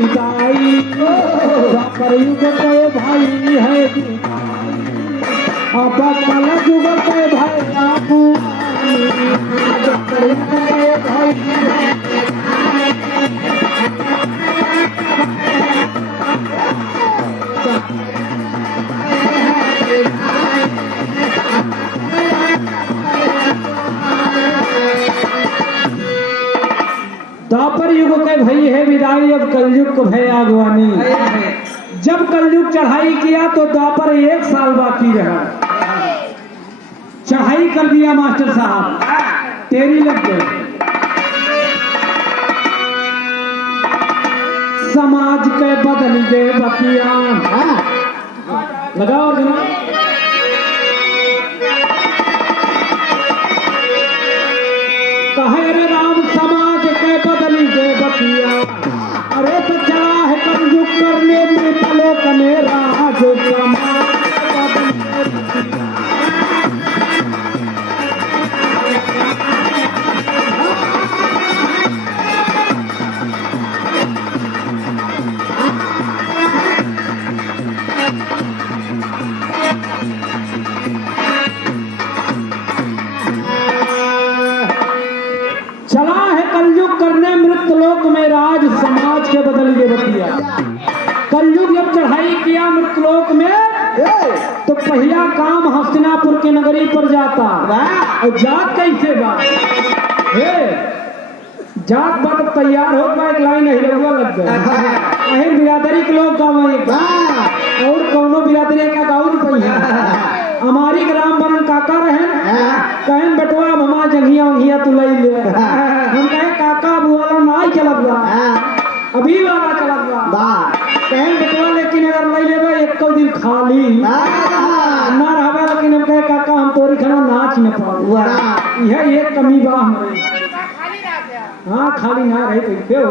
विदाई द्वापर युग के भाई है अब कल युग के भाई आपू द्वापर युग के भाई द्वापर युग के भई है विदाई अब कलयुग को भय आगवानी। जब कलयुग चढ़ाई किया तो द्वापर 1 साल बाकी रहा। चढ़ाई कर दिया मास्टर साहब, तेरी लग गई। समाज के बदल दे बतिया लगाओ कहे रे राम समाज के बदली दे बतिया। अरे तो चला है कलयुग करने में पलो कनेरा जो समाज चला है कलयुग करने मृत लोक में राज समाज के बदल के बतिया। कलयुग जब चढ़ाई किया मृत लोक में तो पहला काम हस्तिनापुर के नगरी पर जाता। और जात कैसे बात जात बात तैयार हो एक लाइन हिलवा लग गए। अहिर बिरादरी के लोग गाँव और कौनो बिरादरी का गाँव नहीं हमारी ग्राम बनन काका रहे कहें बेटवा हमा जंगिया उंगिया तू लई ले। हम कहे काका बुआला ना ही चलत बा अभी वाला चलत बा कहें बेटवा लेकिन अगर लई लेबे एक दिन खाली ना रहबे। लेकिन हम कहे काका हम तोरी खाना नाच न पाऊ यह एक कमी बा हमारे। हाँ खाली ना रहे कैसे हो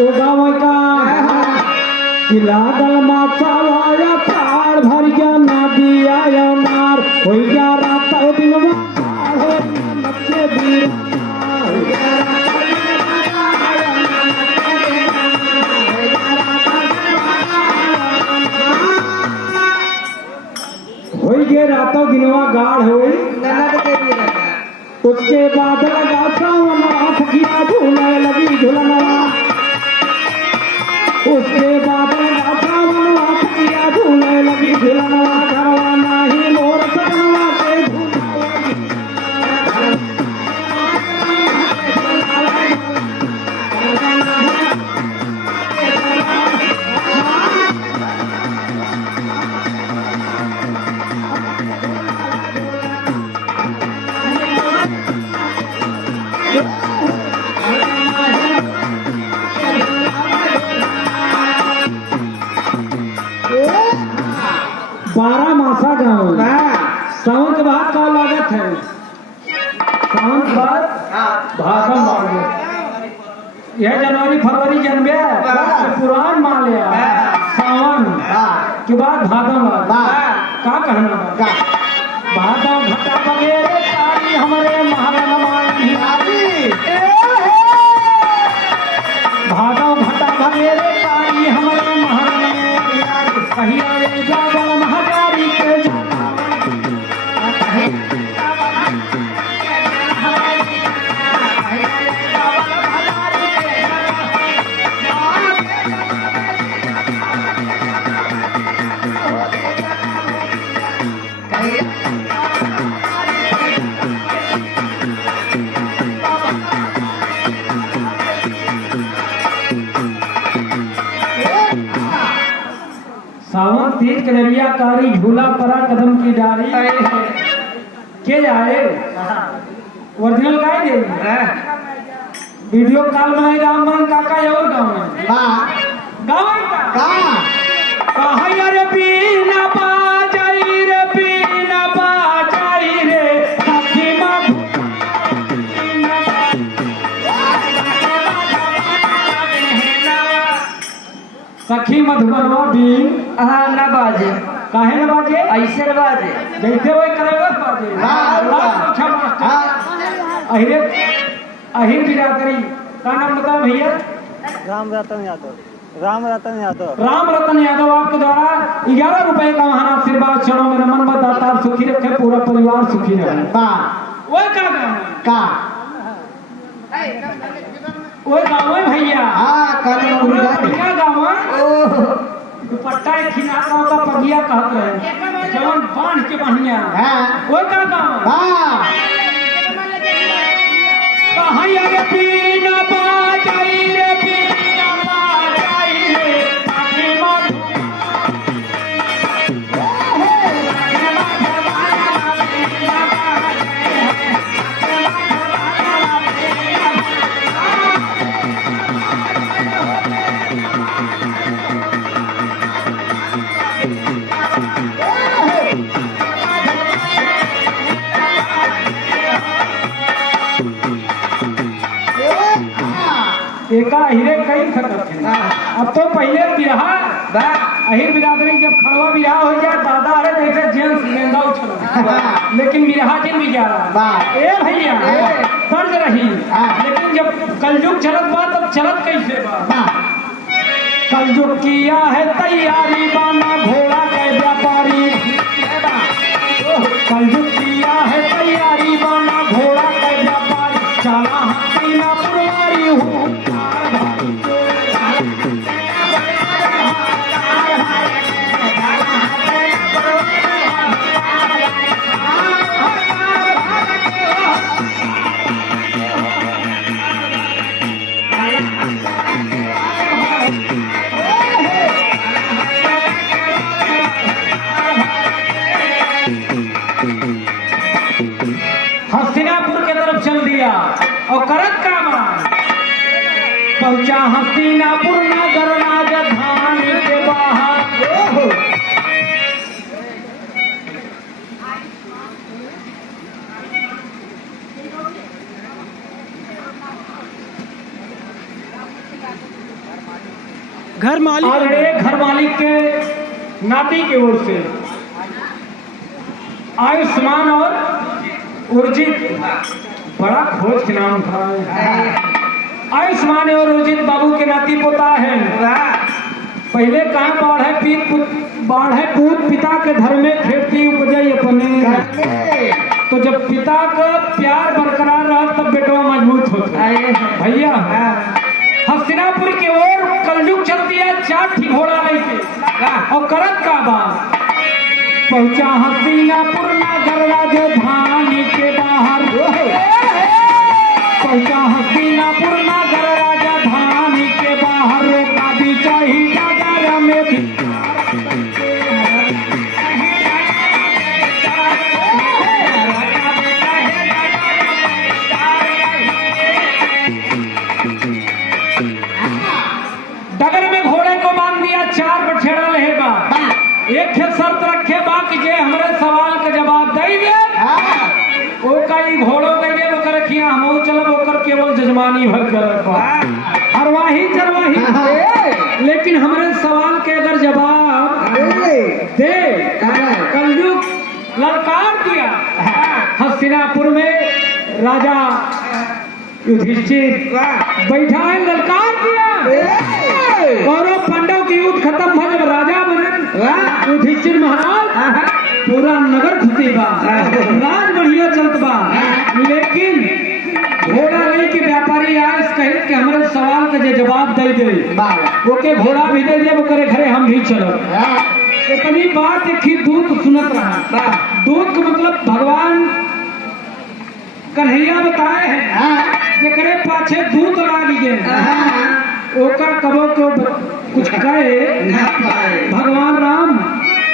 ओ गाँव का किला दल माता पार भर गया ना दिया या मार हो गया रात दिन बच्चे भी हो गए रातों दिनवा गाढ़ हो उसके बाद लगा फकिया झूलने लगी झूलना। उसके बाद फकिया झूलने लगी झूलना घरवा नाही मोर सजनवा के मासा गाँव सावन के बाद का लागत है सावन के बाद भादम मार यह जनवरी फरवरी जनवे पुरान मान लिया सावन के बाद भादम का कहना भादम घटा वगैरह तारी हमारे महाराणा भादम घटा वगैरह तारी हमारे महाराणा कहिया जागल महाजारी के सावन तीज कलरिया कारी झूला परा कदम की डारी के जाए ओरिजिनल का दे वीडियो कॉल में रामबन काका और गाँव में गाँव कहा रे पीना बाजाई रे पीना बाजाई रे सखी मधुबनवा बीन न बाजे काहे न बाजे ऐसे न बाजे जैसे वही करेगा बाजे अहिर बिरादरी का नाम बता भैया राम रतन यादव। राम रतन यादव। राम रतन यादव आपके द्वारा 11 रुपए का महान आशीर्वाद चरणों में नमन बताता सुखी रखे पूरा परिवार सुखी रहे। वो क्या का वो गाँव है भैया। भैया गाँव दुपट्टा खिनाता का पगिया कहते हैं जवन बांध के बढ़िया वो का गाँव कहाँ यार पीना बाजाई रे पीना बाजाई रे आखिर मार एका अहिरे कई खतर थे। अब तो पहले बिरहा अहिर बिरादरी जब खड़वा बिरहा हो जाए दादा अरे जैसे जेंट्स लेंदा उछल लेकिन बिरहा दिन भी जा रहा ए भैया तर्ज रही लेकिन जब कलयुग चलत बा तब चलत कैसे बा कलयुग किया है तैयारी बाना घोड़ा के व्यापारी कलयुग किया है तैयारी बाना घोड़ा के व्यापारी चला हसीना पुरवारी हूँ हस्तिनापुर के तरफ चल दिया और करत का मान पहुंचा हस्तिनापुर नगर राजधानी के बाहर घर मालिक और एक घर मालिक के नाती की ओर से आयुष्मान और उर्जित बड़ा खोज के नाम था आयुष्मान और उर्जित बाबू के नाती पोता है पहले कहाँ बाढ़ है पूत पिता के घर में खेती उपजई अपने तो जब पिता का प्यार बरकरार रहा तब बेटवा मजबूत होता भैया हस्तिनापुर की ओर कलयुग चल दिया 4 ठीक घोड़ा लेके और करत का बात पहुंचा हस्तिनापुर नगर राजधानी के बाहर पहुंचा हस्तिनापुर नगर राजधानी के बाहर रोका भी चाहिए नगर में भी डगर में घोड़े को बांध दिया 4 बछेड़ा रहेगा एक शर्त रखे बा कि जे हमारे सवाल का जवाब देंगे घोड़ों के ओकर रखिया हम चलब ओकर केवल जजमानी भर कर हरवाही चरवाही लेकिन हमारे सवाल के अगर जवाब दे कलयुग ललकार दिया हस्तिनापुर में राजा युधिष्ठिर बैठा है ललकार दिया कौरव पांडव की युद्ध खत्म हो जब राजा बने युधिष्ठिर महाराज पूरा नगर खुशी बा राज बढ़िया चलत बा लेकिन घोड़ा लेके व्यापारी आए कहे कि हमारे सवाल का जवाब दे दे ओके घोड़ा भी दे दे वो करे घरे हम भी चलो इतनी बात एक ही दूत सुनत रहा दूत का मतलब भगवान कन्हैया बताए हैं जकरे पाछे दूत लाग गए ओकर कबो को कुछ कहे भगवान राम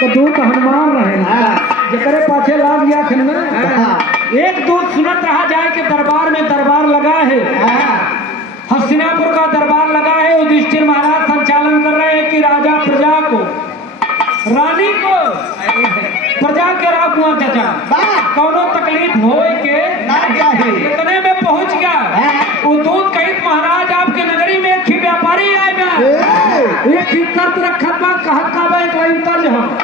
तो दूत हनुमान रहे जकरे पाछे लाग गया फिर एक दूत सुनत रहा जाए कि दरबार में दरबार लगा है हस्तिनापुर का दरबार लगा है युधिष्ठिर महाराज संचालन कर रहे हैं कि राजा प्रजा को रानी को प्रजा के राखुआ चाचा कौनो तकलीफ हो के इतने में पहुंच गया वो दूत कहित महाराज आपके नगरी में एक ही व्यापारी आएगा एक ही शर्त रखत बा कहत का बा एक लाइन तर्ज हम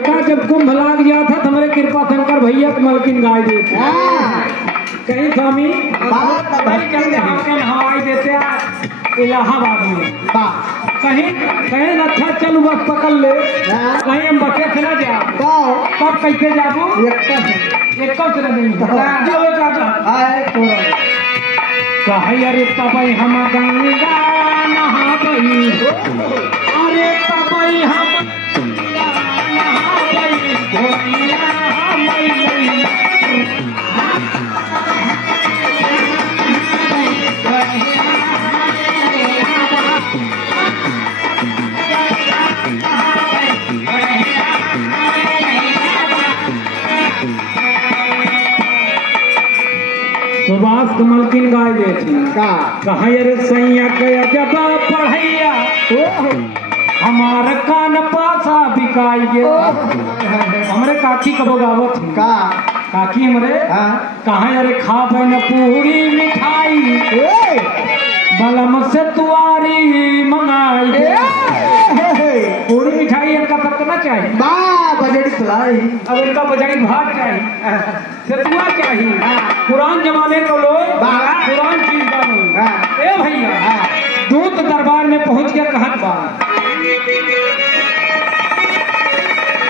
एका जब कुंभ लाग गया था तो हमारे कृपा शंकर भैया को मलकिन गाय देते कहीं स्वामी भाई कहते आपके हवाई देते इलाहाबाद में कहीं कहीं अच्छा चल बस पकड़ ले कहीं हम बसे से ना जा तब कैसे जाबो एक से नहीं कहे अरे तबई हम गंगा नहाबई अरे तबई हम नहाबई घोड़िया सुभाष कमलकिन गाय देती कहा रे सैया कया जब पढ़ैया हमार कान पासा बिकाई गे हमरे काकी कबो गावत काकी हमरे कहा अरे खा बन पूरी मिठाई बलम से तुआरी मंगाई पूरी मिठाई इनका पकना चाहिए अब इनका बजड़ी भात चाहिए सतुआ चाहिए पुरान जमाने के लोग पुरान चीज का ए भैया दूत दरबार में पहुंच के कहत बा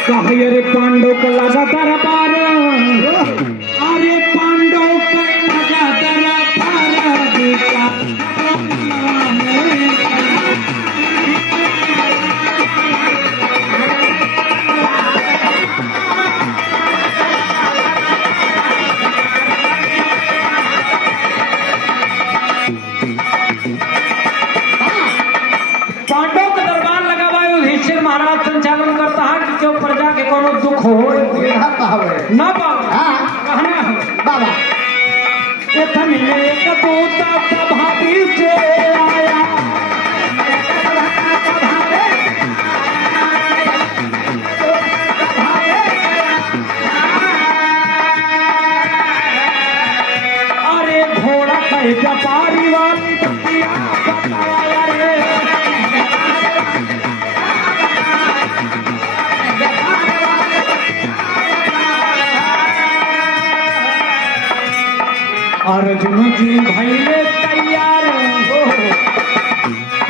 कहे रे पांडव का लगा दरबार अरे पांडव का लगा दरबार संचालन करता है कि जो प्रजा के कोनो दुख हो ना कहना हो बाबा इतनी एक दूत भाभी से आया अरे घोड़ा कहे व्यापारी वाली अर्जुन जी भैले तैयार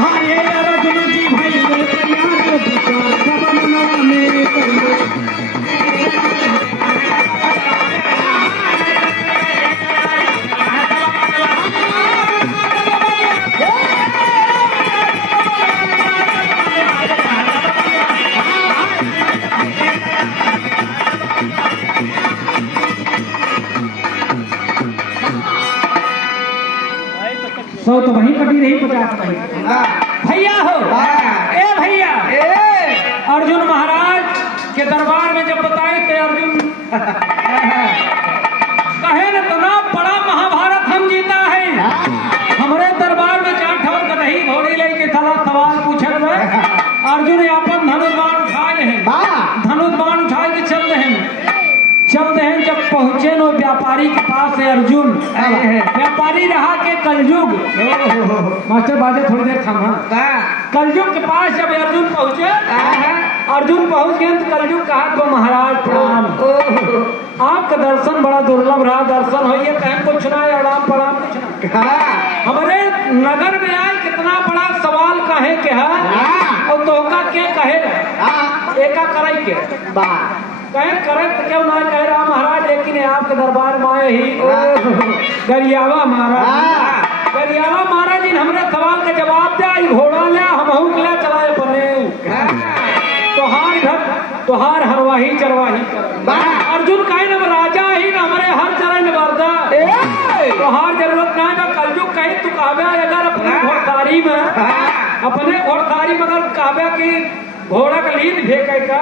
अरे अर्जुन जी भैले तैयार सौ तो वहीं कटी रही 50 भैया हो ए भैया अर्जुन महाराज के दरबार में जब बताए थे अर्जुन कहे न तना बड़ा महाभारत हम जीता है हमारे दरबार में 4 ठवर कदही घोड़ी लेके थला सवाल पूछे हुए अर्जुन अपन धनुष बाण उठाए हैं धनुष बाण उठाए के चल रहे हैं जब पहुंचे नो व्यापारी के पास है अर्जुन व्यापारी रहा के कलयुग मास्टर बाजे थोड़ी देर थमा कलयुग के पास जब अर्जुन पहुंचे अर्जुन पहुंच गए तो कलयुग कहा तो महाराज प्रणाम आपका दर्शन बड़ा दुर्लभ रहा दर्शन हो ये कहें कुछ ना अड़ाम प्रणाम कुछ ना हमारे नगर में आए कितना बड़ा सवाल कहे के है और तोहका के कहे एका करे के कहे करे तो क्यों ना कह रहा महाराज लेकिन आपके दरबार में आए ही गरियावा महाराज इन हमरे सवाल का जवाब दे घोड़ा ले हम किला चलाए बने तोहार हरवाही चरवाही अर्जुन कहे न राजा ही न हमारे हर चरण वर्दा तोहार जरूरत ना है कलयुग कहे तू काव्या अगर अपने घोड़सारी में अगर काव्या की घोड़ा का लीद फेंके का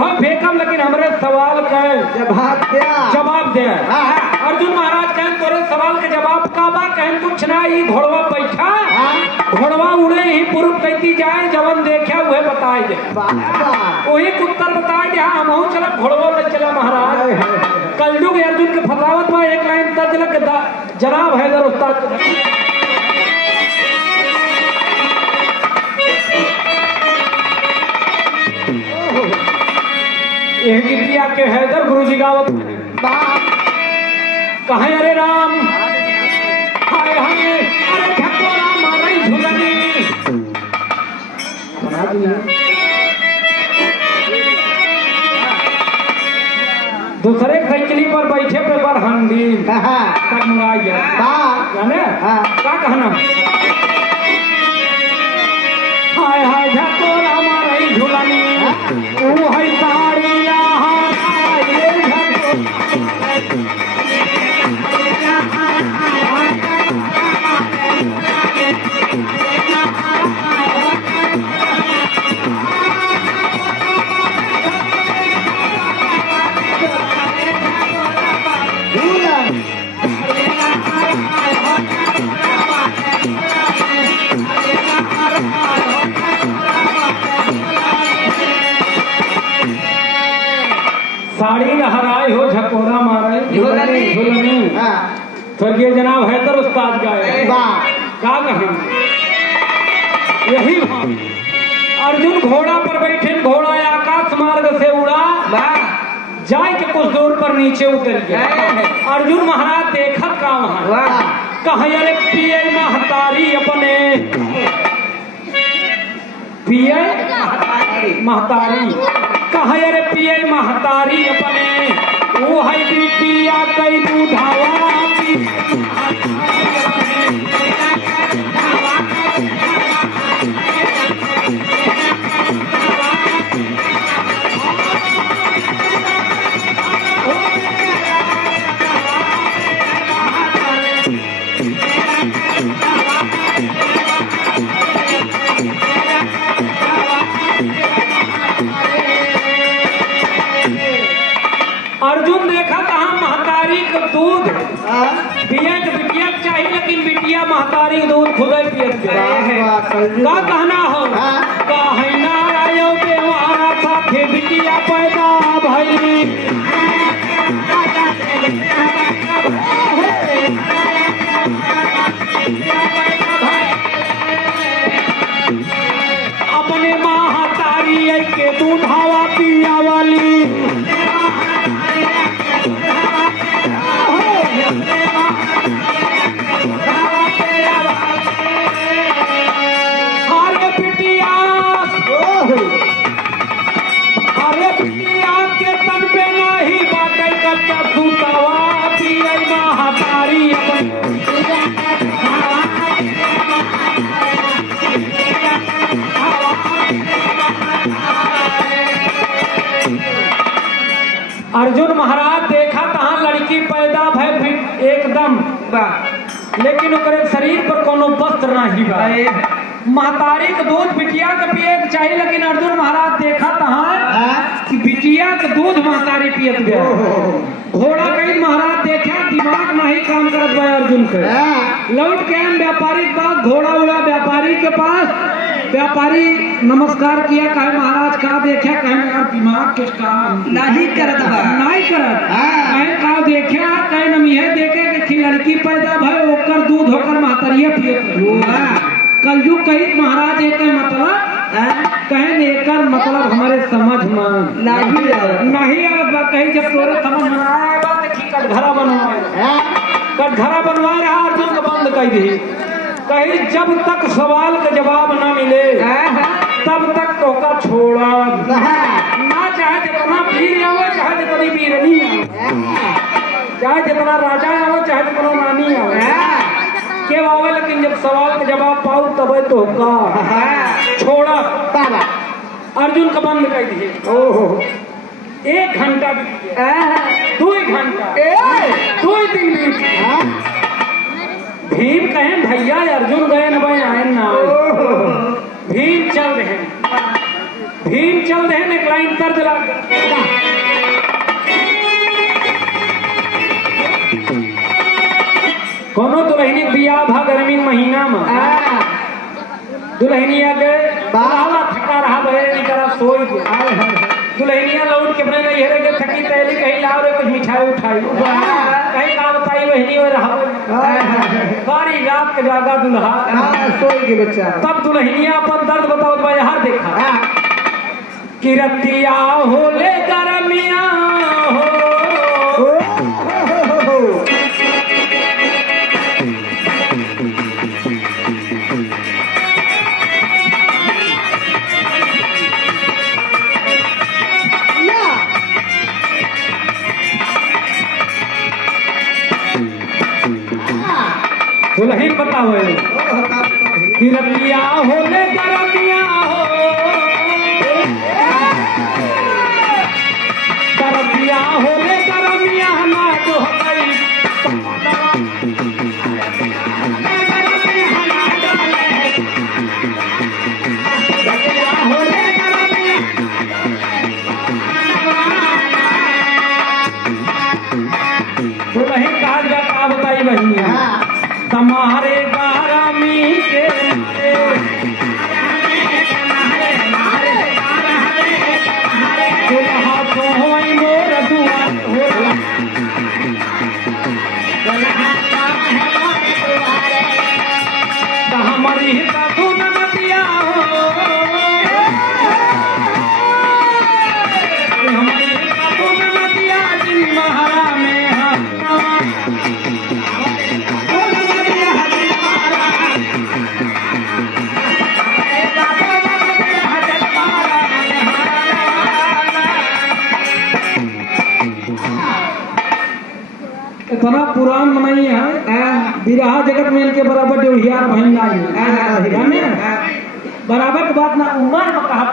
वह फेंकम लेकिन हमरे सवाल का जवाब दे अर्जुन महाराज कहें तोरे सवाल के जवाब का बा कहें कुछ ना ही घोड़वा बैठा घोड़वा उड़े ही पूर्व कहती जाए जवन देखा वह बताए दे वही उत्तर बताए दे हम चला घोड़वा में चला महाराज कलयुग अर्जुन के फसावत में एक लाइन तक जनाब हैदर उस्ताद यह गीतिया के हैदर गुरुजी गावत कहे अरे राम हाय हाय अरे झकोरा मारई झुलनी बना दिया दूसरे साइकिली पर बैठे पे पर हंडी तक मुराई जाने क्या कहना हाय हाय झकोरा मारई झुलनी ओ है साड़िया हाय साड़ी लहराए हो झकोरा मारे झुलनी स्वर्गीय जनाब हैदर उस्ताद गाए क्या कहा यही भाव अर्जुन घोड़ा पर बैठे घोड़ा आकाश मार्ग से उड़ा जाए के कुछ दूर पर नीचे उतर गया अर्जुन महाराज देखत का वहां कहा अरे पिए महतारी अपने पिए महतारी कहा अरे पिए महतारी अपने वो है बिटिया कई दूधावा अर्जुन देखा कहा महतारी का दूध बिया के बिटिया चाहिए लेकिन बिटिया महतारी दूध खुद ही पियत का कहना हो कहना आयो बेवारा साथे बिटिया पैदा भई अपने महतारी के दूधावा पिया वाली अरे बिटिया के तन पे नहीं बाटे कच्चा सूतावा पिए महतारी अर्जुन महाराज देखा तहां लड़की पैदा भय एकदम लेकिन ओकरे शरीर पर कोनो वस्त्र नहीं बा महतारी के दूध बिटिया के पिए के चाहिए लेकिन अर्जुन महाराज देखा तहां कि बिटिया के दूध महतारी पियत गया घोड़ा कहीं महाराज देखा दिमाग नहीं काम करत बा अर्जुन के लौट के हम व्यापारी के पास घोड़ा उड़ा व्यापारी के पास व्यापारी नमस्कार किया कहे महाराज का देखा कहे मेरा दिमाग कुछ काम नहीं करत कहे का देखा कहे नमी है देखे कि लड़की पैदा भय ओकर दूध होकर महतारिया पियत कलयुग कही महाराज एक मतलब कहे एकर मतलब हमारे समझ में नहीं आवत बा कही जब तोरे समझ में आए बा कटघरा बनवाए रहा अर्जुन को बंद कर दी कही जब तक सवाल का जवाब ना मिले तब तक तो का छोड़ा ना चाहे जितना वीर आवे चाहे जितनी वीरनी आवे चाहे जितना राजा आवे चाहे जितना रानी आवे के आवे लेकिन जब सवाल का जवाब पाऊ तब तो का छोड़ा अर्जुन का बंद कर दिए 1 घंटा 2 घंटा 2 दिन भीम कहे भैया अर्जुन गए न भाई आए ना भीम चल रहे एक लाइन तर्ज ला कोनो दुल्हनी बियाह भा गर्मी महीना में दुल्हनिया के बाला थका रहा भरे निकरा सोई दुल्हनिया लौट के अपने नहीं हेरे के थकी तैली कहीं लाओ रे कुछ मिठाई उठाई कहीं का बताई वही और रहा सारी रात के जागा दुल्हा सोई के बच्चा तब दुल्हनिया अपन दर्द बताओ तो हर देखा किरतिया होले गरमिया हो दुल्हन बताओ किरतिया होले गरमिया हो करतिया होले गरमिया ना जो गई दुल्हन कहा जाता बताई बहनी तुम्हारे गारमी के दुल्हा तो होई मोर दुआर हो हमारी धुन मतिया हो हमारी धुन मतिया जिन महारा में इतना पुरान बनाई है बिरहा जगत में इनके बराबर डेढ़ियार बहन लाई बराबर की बात ना उमर में कहा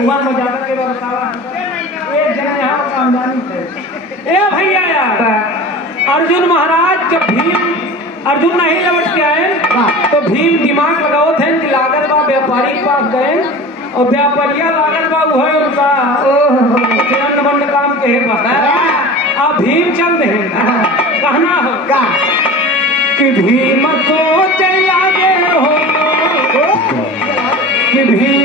उमर में जाकर के बतावा एक जना यहाँ समझानी थे ए भैया यार अर्जुन महाराज जब भीम अर्जुन नहीं लौट के आए तो भीम दिमाग लगाओ थे कि लागत बा व्यापारी के पास गए और व्यापारिया लागत बा वो है उनका बंद काम के अब भीम चल रहे कहना होगा कि भीम सोच आगे हो कि भीम